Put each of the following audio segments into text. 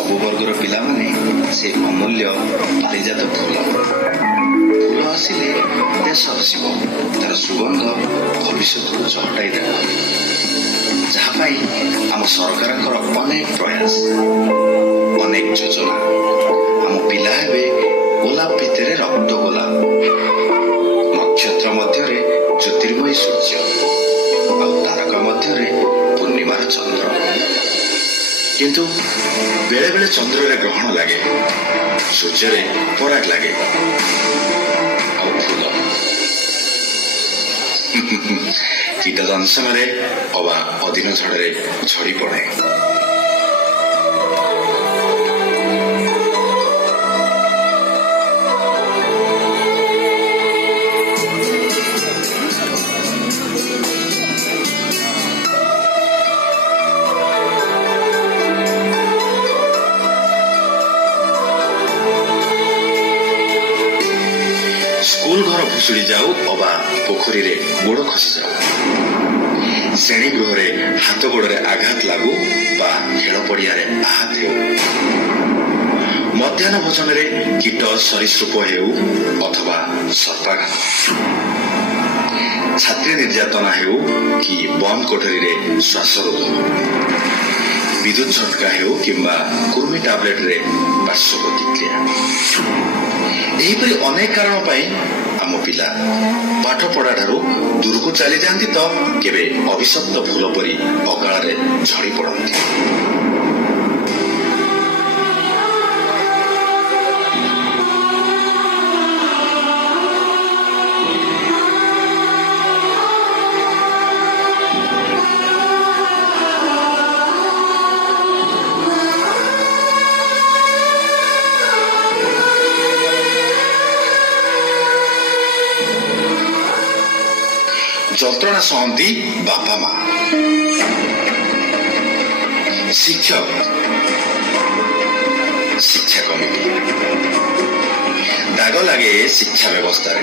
ସବୁ ବର୍ଗର ପିଲାମାନେ ସେ ଅମୂଲ୍ୟ ପାରିଜାତ ଫୁଲ ଆସିଲେ ଦେଶ ହସିବ, ତାର ସୁଗନ୍ଧ ଭବିଷ୍ୟତକୁ ଚହଟାଇ ଦେବ, ଯାହା ପାଇଁ ଆମ ସରକାରଙ୍କର ଅନେକ ପ୍ରୟାସ, ଅନେକ ଯୋଜନା। ଆମ ପିଲା ହେବେ ଗୋଲାପ ଭିତରେ ରକ୍ତ ଗୋଲାପ, ନକ୍ଷତ୍ର ମଧ୍ୟରେ ଜ୍ୟୋତିର୍ମୟୀ ସୂର୍ଯ୍ୟ, ଆଉ ତାରକା ମଧ୍ୟରେ ପୂର୍ଣ୍ଣିମାର ଚନ୍ଦ୍ର। କିନ୍ତୁ ବେଳେବେଳେ ଚନ୍ଦ୍ରରେ ଗ୍ରହଣ ଲାଗେ, ସୂର୍ଯ୍ୟରେ ପରାଗ ଲାଗେ, ଆଉ ଫୁଲ କୀଟ ଦଂଶନରେ ଅବା ଅଦିନ ଝଡ଼ରେ ଝଡ଼ି ପଡ଼େ। ସ୍କୁଲ ଘର ଭୁଷୁଡ଼ି ଯାଉ ଅବା ପୋଖରୀରେ ଗୋଡ଼ ଖସି ଯାଉ, ଶ୍ରେଣୀ ଗୃହରେ ହାତ ଗୋଡ଼ରେ ଆଘାତ ଲାଗୁ ବା ଖେଳ ପଡ଼ିଆରେ ଆହତ ହେଉ, ମଧ୍ୟାହ୍ନ ଭୋଜନରେ କୀଟ ସରୀସୃପ ହେଉ ଅଥବା ସର୍ପାଘାତ, ଛାତ୍ରୀ ନିର୍ଯାତନା ହେଉ କି ବନ୍ଦ କୋଠରୀରେ ଶ୍ୱାସରୋଧ, ବିଦ୍ୟୁତ୍ ଝଟକା ହେଉ କିମ୍ବା କୁର୍ମି ଟାବଲେଟରେ ପାର୍ଶ୍ୱ ପ୍ରତିକ୍ରିୟା, ଏହିପରି ଅନେକ କାରଣ ପାଇଁ ଆମ ପିଲା ପାଠ ପଢ଼ାଠାରୁ ଦୂରକୁ ଚାଲିଯାଆନ୍ତି ତ କେବେ ଅଭିଶପ୍ତ ଫୁଲ ପରି ଅକାଳରେ ଝଡ଼ି ପଡ଼ନ୍ତି। ଯନ୍ତ୍ରଣା ସହନ୍ତି ବାପା ମା, ଶିକ୍ଷକ, ଶିକ୍ଷା କମିଟି, ଦାଗ ଲାଗେ ଶିକ୍ଷା ବ୍ୟବସ୍ଥାରେ।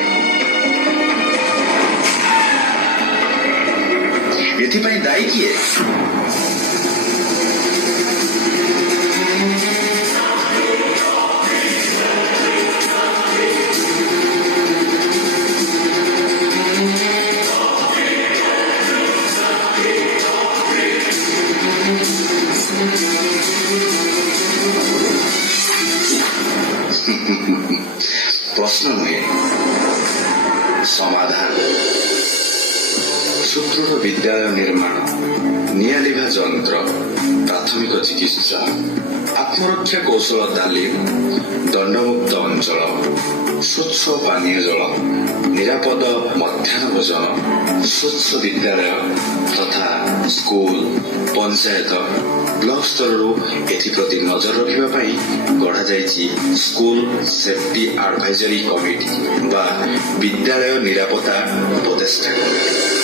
ଏଥିପାଇଁ ଦାୟୀ କିଏ? ପ୍ରଶ୍ନ ନୁହେଁ, ସମାଧାନ। ସୁଦୃଢ଼ ବିଦ୍ୟାଳୟ ନିର୍ମାଣ, ନିଆଲିଭା ଯନ୍ତ୍ର, ପ୍ରାଥମିକ ଚିକିତ୍ସା, ଆତ୍ମରକ୍ଷା କୌଶଳ ତାଲିମ, ଦଣ୍ଡମୁକ୍ତ ଅଞ୍ଚଳ, ସ୍ୱଚ୍ଛ ପାନୀୟ ଜଳ, ନିରାପଦ ମଧ୍ୟାହ୍ନ ଭୋଜନ, ସ୍ୱଚ୍ଛ ବିଦ୍ୟାଳୟ ତଥା ସ୍କୁଲ, ପଞ୍ଚାୟତ, ବ୍ଲକ ସ୍ତରରୁ ଏଥିପ୍ରତି ନଜର ରଖିବା ପାଇଁ ଗଢ଼ାଯାଇଛି ସ୍କୁଲ ସେଫ୍ଟି ଆଡଭାଇଜରୀ କମିଟି ବା ବିଦ୍ୟାଳୟ ନିରାପତ୍ତା ଉପଦେଷ୍ଟା କମିଟି।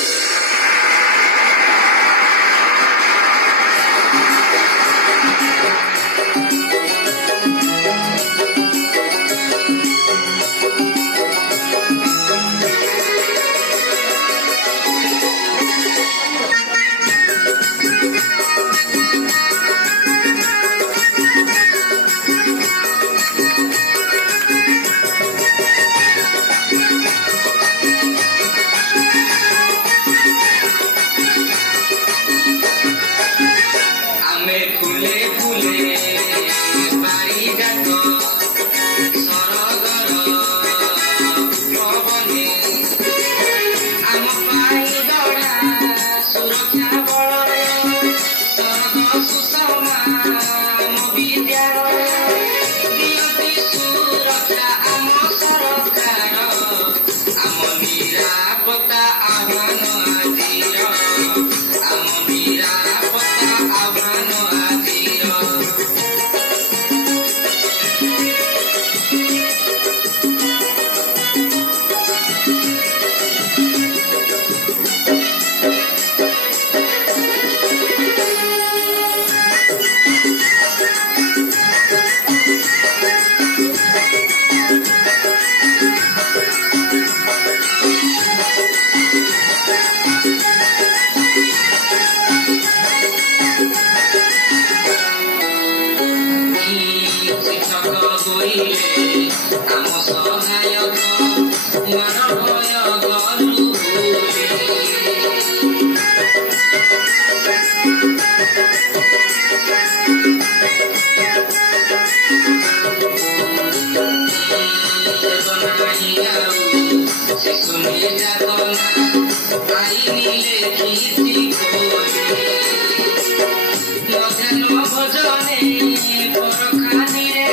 ଅସହାୟକ ମାର ଭୟ ଗଲୁ ଶିଶୁ ନିର୍ଯାତନା ଆଇନିଲେ କୀର୍ତ୍ତି କୋରେ ମଧ୍ୟାହ୍ନ ଭୋଜନେ ପରଖାନିରେ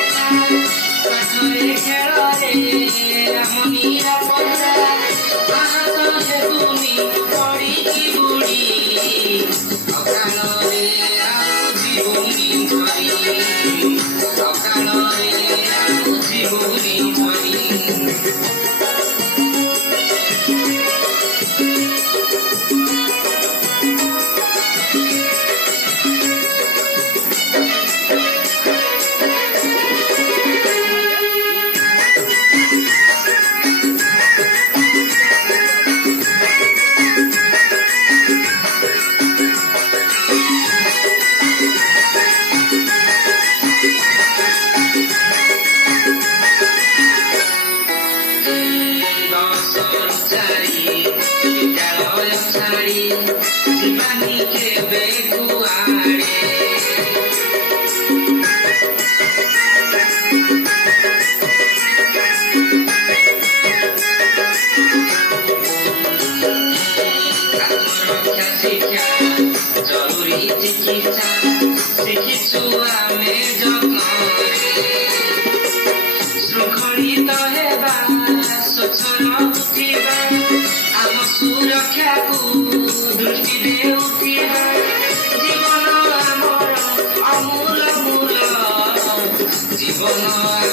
ପାଠରେ ଖେଳରେ ଆମ ନିରାପତ୍ତା ଆହତ ହେବୁନି ପଡ଼ିକି ବୁଡ଼ି ଅକାଳରେ ଆଉ ଯିବୁନି ଧରି ଅକାଳରେ ଆଉ ଯିବୁନି ଧରି ବିଦ୍ୟାଳୟ ଛାଡ଼ି ଯିବାନି କେବେ କୁଆଡ଼େ ଆତ୍ମରକ୍ଷା ଶିକ୍ଷା ଜରୁରୀ ଚିକିତ୍ସା ଶିଖିଛୁ ଆମେ ଯତ୍ନରେ ଶୃଙ୍ଖଳିତ ହେବା ସ୍ୱଚ୍ଛନ ଉଠିବା ଆମ ସୁରକ୍ଷାକୁ ଦୃଷ୍ଟି ଦେଉଥିବା ଜୀବନ ଆମର ଅମୂଲ ମୂଲ ଜୀବନ